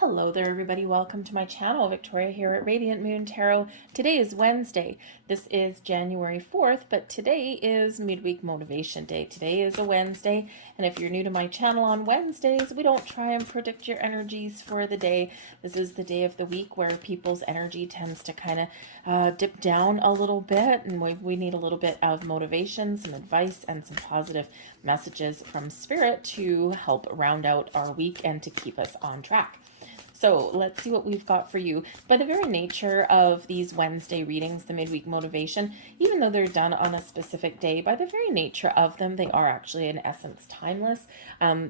Hello there, everybody. Welcome to my channel. Victoria here at Radiant Moon Tarot. Today is Wednesday. This is January 4th, but today is Midweek Motivation Day. Today is a Wednesday, and if you're new to my channel on Wednesdays, we don't try and predict your energies for the day. This is the day of the week where people's energy tends to kind of dip down a little bit, and we need a little bit of motivation, some advice, and some positive messages from Spirit to help round out our week and to keep us on track. So let's see what we've got for you. By the very nature of these Wednesday readings, the midweek motivation, even though they're done on a specific day, by the very nature of them, they are actually in essence timeless,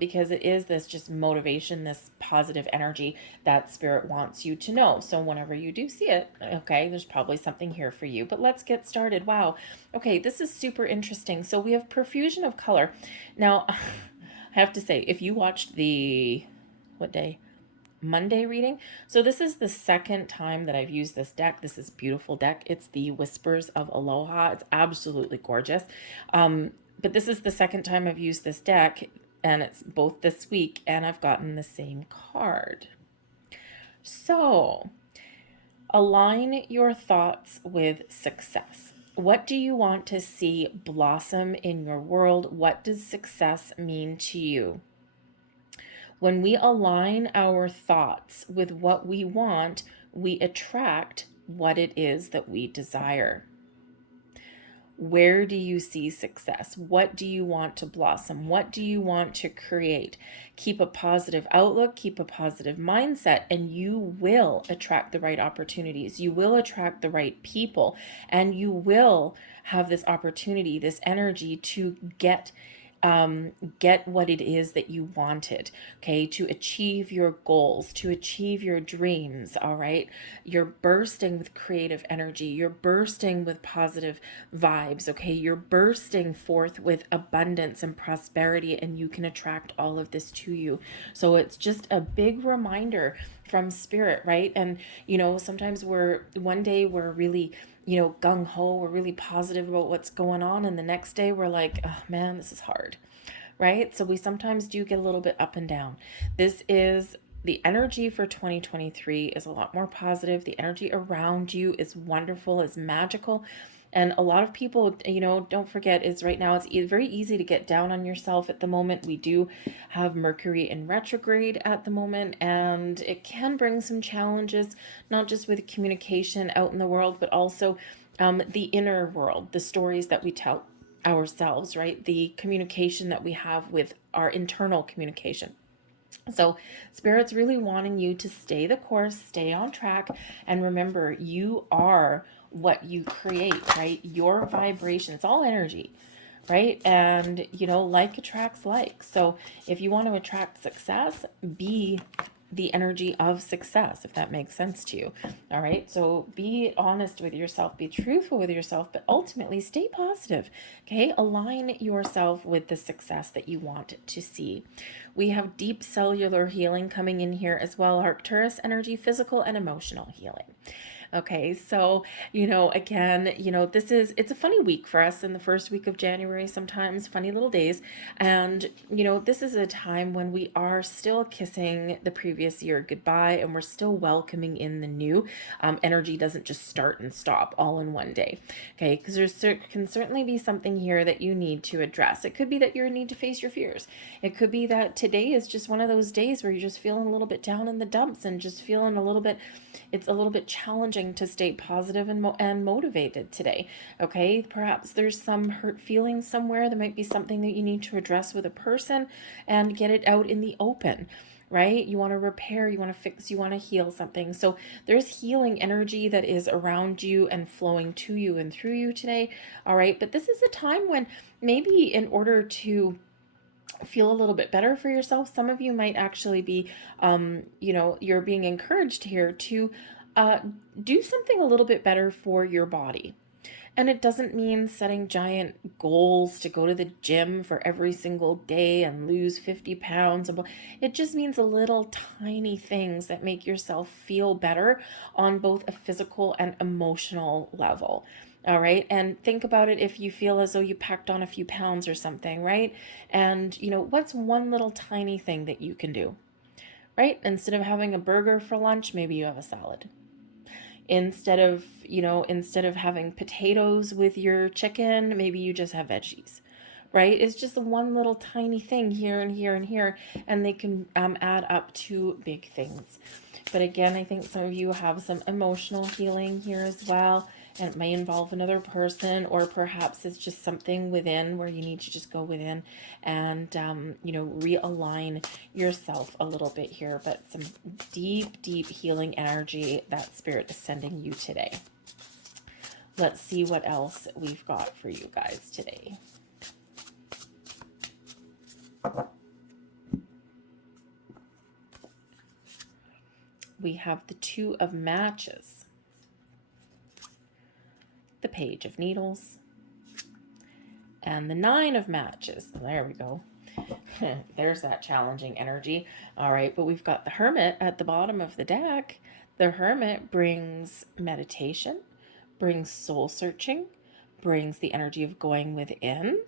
because it is this just motivation, this positive energy that Spirit wants you to know. So whenever you do see it, okay, there's probably something here for you. But let's get started. Wow. Okay, this is super interesting. So we have profusion of color. Now, I have to say, if you watched the, what day? Monday reading. So this is the second time that I've used this deck. This is a beautiful deck. It's the Whispers of Aloha. It's absolutely gorgeous. But this is the second time I've used this deck, and it's both this week, and I've gotten the same card. So align your thoughts with success. What do you want to see blossom in your world? What does success mean to you? When we align our thoughts with what we want, we attract what it is that we desire. Where do you see success? What do you want to blossom? What do you want to create? Keep a positive outlook, keep a positive mindset, and you will attract the right opportunities. You will attract the right people, and you will have this opportunity, this energy to get what it is that you wanted, okay, to achieve your goals, to achieve your dreams. All right, you're bursting with creative energy, you're bursting with positive vibes, okay, you're bursting forth with abundance and prosperity, and you can attract all of this to you. So it's just a big reminder from Spirit, right? And sometimes one day we're really gung-ho, we're really positive about what's going on, and the next day we're like, oh man, this is hard, right? So we sometimes do get a little bit up and down. This is the energy for 2023 is a lot more positive. The energy around you is wonderful, is magical. And a lot of people, don't forget, is right now it's very easy to get down on yourself at the moment. We do have Mercury in retrograde at the moment, and it can bring some challenges, not just with communication out in the world, but also the inner world, the stories that we tell ourselves, right? The communication that we have with our internal communication. So Spirit's really wanting you to stay the course, stay on track, and remember, you are what you create, right? Your vibration, it's all energy, right? And like attracts like. So if you want to attract success, be the energy of success, if that makes sense to you. All right, so be honest with yourself, be truthful with yourself, but ultimately stay positive. Okay, align yourself with the success that you want to see. We have deep cellular healing coming in here as well, Arcturus energy, physical and emotional healing. Okay, so, again, it's a funny week for us in the first week of January, sometimes funny little days. And, this is a time when we are still kissing the previous year goodbye, and we're still welcoming in the new. Energy doesn't just start and stop all in one day. Okay, because can certainly be something here that you need to address. It could be that you need to face your fears. It could be that today is just one of those days where you're just feeling a little bit down in the dumps and just feeling it's a little bit challenging to stay positive and motivated today. Okay, perhaps there's some hurt feelings somewhere. There might be something that you need to address with a person and get it out in the open, right? You want to repair, you want to fix, you want to heal something. So there's healing energy that is around you and flowing to you and through you today. All right, but this is a time when maybe in order to feel a little bit better for yourself, some of you might actually be you're being encouraged here to do something a little bit better for your body. And it doesn't mean setting giant goals to go to the gym for every single day and lose 50 pounds. It just means a little tiny things that make yourself feel better on both a physical and emotional level. All right. And think about it if you feel as though you packed on a few pounds or something, right? And, what's one little tiny thing that you can do? right? Instead of having a burger for lunch, maybe you have a salad. Instead of having potatoes with your chicken, maybe you just have veggies, right? It's just one little tiny thing here and here and here, and they can add up to big things. But again, I think some of you have some emotional healing here as well, and it may involve another person, or perhaps it's just something within where you need to just go within and, realign yourself a little bit here. But some deep, deep healing energy that Spirit is sending you today. Let's see what else we've got for you guys today. We have the Two of Matches, the Page of Needles, and the Nine of Matches. There we go. There's that challenging energy. All right, but we've got the Hermit at the bottom of the deck. The Hermit brings meditation, brings soul searching, brings the energy of going within.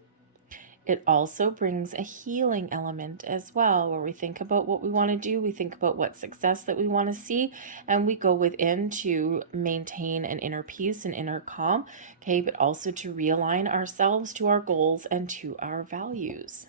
It also brings a healing element as well, where we think about what we want to do, we think about what success that we want to see, and we go within to maintain an inner peace and inner calm, okay, but also to realign ourselves to our goals and to our values.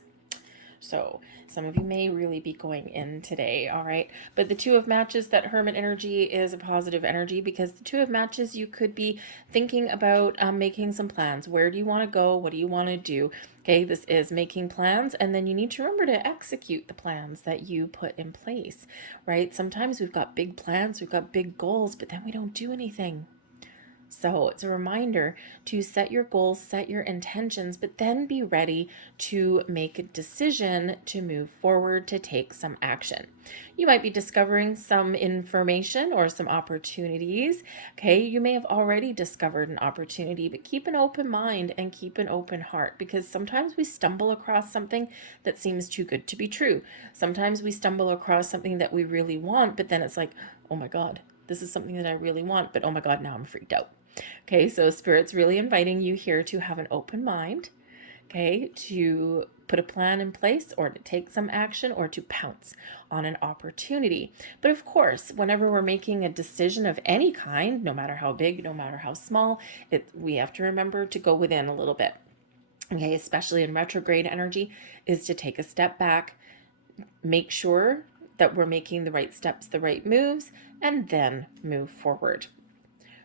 So some of you may really be going in today, all right? But the Two of Matches, that Hermit energy is a positive energy, because the Two of Matches, you could be thinking about making some plans. Where do you want to go? What do you want to do? Okay, this is making plans, and then you need to remember to execute the plans that you put in place, right? Sometimes we've got big plans, we've got big goals, but then we don't do anything. So it's a reminder to set your goals, set your intentions, but then be ready to make a decision to move forward, to take some action. You might be discovering some information or some opportunities. Okay, you may have already discovered an opportunity, but keep an open mind and keep an open heart, because sometimes we stumble across something that seems too good to be true. Sometimes we stumble across something that we really want, but then it's like, oh my God, this is something that I really want, but oh my God, now I'm freaked out. Okay, so Spirit's really inviting you here to have an open mind, okay, to put a plan in place, or to take some action, or to pounce on an opportunity. But of course, whenever we're making a decision of any kind, no matter how big, no matter how small, we have to remember to go within a little bit. Okay, especially in retrograde energy, is to take a step back, make sure that we're making the right steps, the right moves, and then move forward.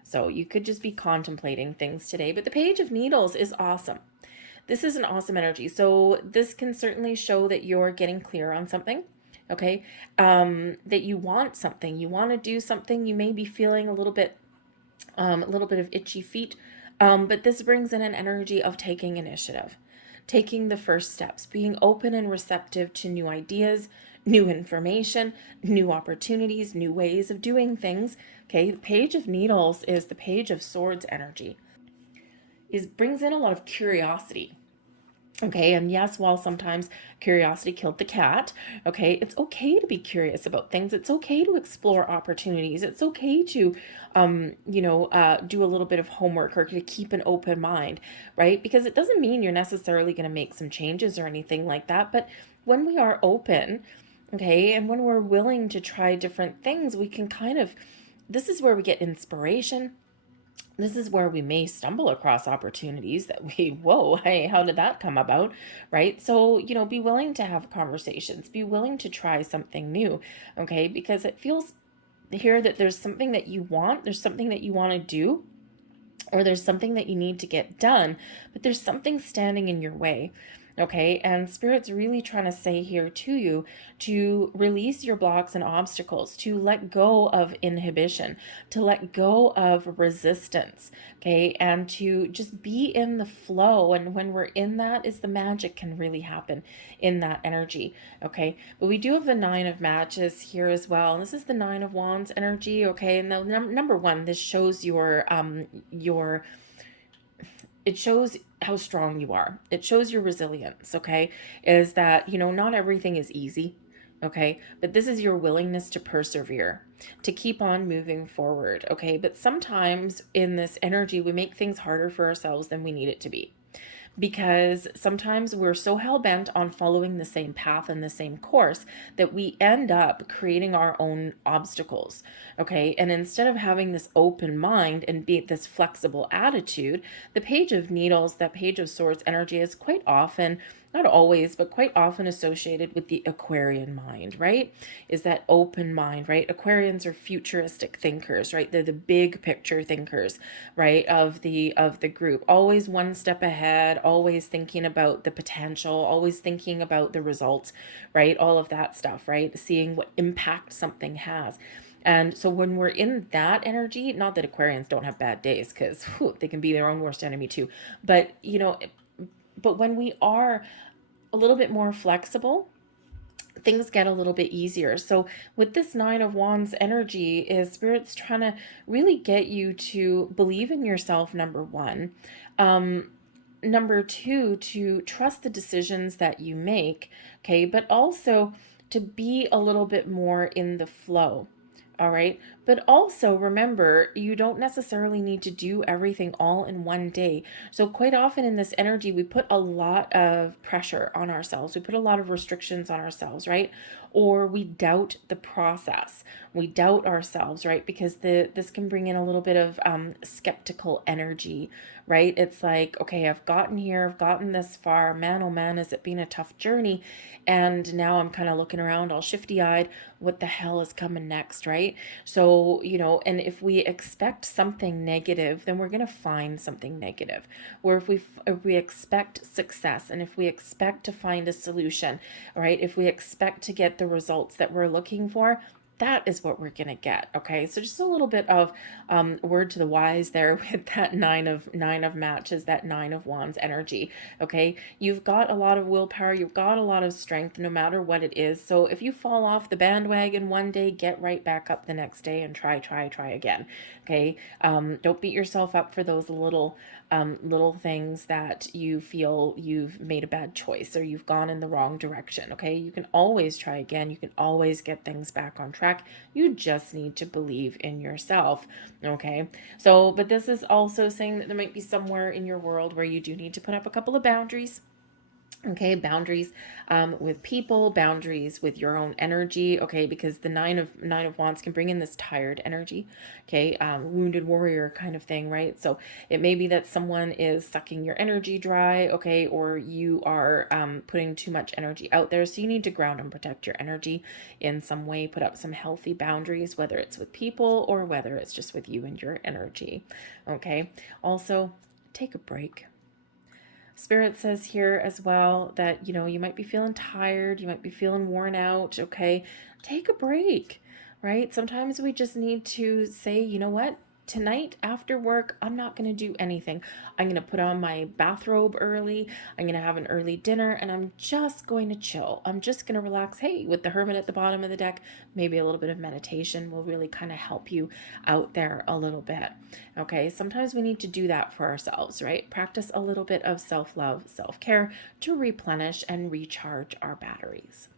So you could just be contemplating things today, but the Page of Needles is awesome. This is an awesome energy. So this can certainly show that you're getting clear on something, okay? That you want something, you want to do something. You may be feeling a little bit of itchy feet, but this brings in an energy of taking initiative, taking the first steps, being open and receptive to new ideas, new information, new opportunities, new ways of doing things. Okay, the Page of Needles is the Page of Swords energy. It brings in a lot of curiosity. Okay, and yes, while sometimes curiosity killed the cat, okay, it's okay to be curious about things. It's okay to explore opportunities. It's okay to, do a little bit of homework, or to keep an open mind, right? Because it doesn't mean you're necessarily going to make some changes or anything like that. But when we are open, okay, and when we're willing to try different things, we can this is where we get inspiration. This is where we may stumble across opportunities that hey, how did that come about, right? So, be willing to have conversations, be willing to try something new, okay? Because it feels here that there's something that you want, there's something that you want to do, or there's something that you need to get done, but there's something standing in your way. Okay, and Spirit's really trying to say here to you to release your blocks and obstacles, to let go of inhibition, to let go of resistance, okay, and to just be in the flow. And when we're in that, is the magic can really happen in that energy, okay? But we do have the Nine of Matches here as well. And this is the Nine of Wands energy, okay? And the number one, this shows it shows how strong you are. It shows your resilience, okay? Is that, not everything is easy, okay? But this is your willingness to persevere, to keep on moving forward, okay? But sometimes in this energy, we make things harder for ourselves than we need it to be. because sometimes we're so hell-bent on following the same path and the same course that we end up creating our own obstacles. Okay, and instead of having this open mind and be this flexible attitude, the Page of Needles, that Page of Swords energy, is quite often, not always, but quite often associated with the Aquarian mind, right? Is that open mind, right? Aquarians are futuristic thinkers, right? They're the big picture thinkers, right? Of the group, always one step ahead, always thinking about the potential, always thinking about the results, right? All of that stuff, right? Seeing what impact something has. And so when we're in that energy, not that Aquarians don't have bad days, because they can be their own worst enemy too, but but when we are a little bit more flexible, things get a little bit easier. So with this Nine of Wands energy, is Spirit's trying to really get you to believe in yourself, number one. Number two, to trust the decisions that you make, okay, but also to be a little bit more in the flow. All right. But also remember, you don't necessarily need to do everything all in one day. So quite often in this energy, we put a lot of pressure on ourselves. We put a lot of restrictions on ourselves, right? Or we doubt the process. We doubt ourselves, right? Because this can bring in a little bit of skeptical energy, right? It's like, okay, I've gotten here, I've gotten this far. Man, oh man, has it been a tough journey? And now I'm kind of looking around all shifty-eyed. What the hell is coming next, right? So, and if we expect something negative, then we're going to find something negative. Or if we expect success, and if we expect to find a solution, right? If we expect to get the results that we're looking for, that is what we're gonna get. Okay, so just a little bit of word to the wise there with that nine of matches, that Nine of Wands energy. Okay, you've got a lot of willpower, you've got a lot of strength, no matter what it is. So if you fall off the bandwagon one day, get right back up the next day and try again. Okay, don't beat yourself up for those little things that you feel you've made a bad choice or you've gone in the wrong direction. Okay, you can always try again, you can always get things back on track. You just need to believe in yourself. Okay, so but this is also saying that there might be somewhere in your world where you do need to put up a couple of boundaries. Okay, boundaries with people, boundaries with your own energy. Okay, because the nine of wands can bring in this tired energy. Okay, wounded warrior kind of thing, right? So it may be that someone is sucking your energy dry. Okay, or you are putting too much energy out there, so you need to ground and protect your energy in some way. Put up some healthy boundaries, whether it's with people or whether it's just with you and your energy. Okay, also take a break. Spirit says here as well that, you might be feeling tired, you might be feeling worn out, okay? Take a break, right? Sometimes we just need to say, you know what? Tonight after work, I'm not going to do anything. I'm going to put on my bathrobe early. I'm going to have an early dinner and I'm just going to chill. I'm just going to relax. Hey, with the Hermit at the bottom of the deck, maybe a little bit of meditation will really kind of help you out there a little bit. Okay, sometimes we need to do that for ourselves, right? Practice a little bit of self-love, self-care to replenish and recharge our batteries.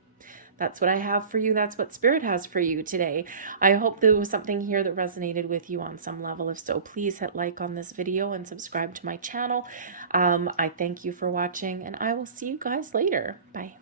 That's what I have for you. That's what Spirit has for you today. I hope there was something here that resonated with you on some level. If so, please hit like on this video and subscribe to my channel. I thank you for watching, and I will see you guys later. Bye.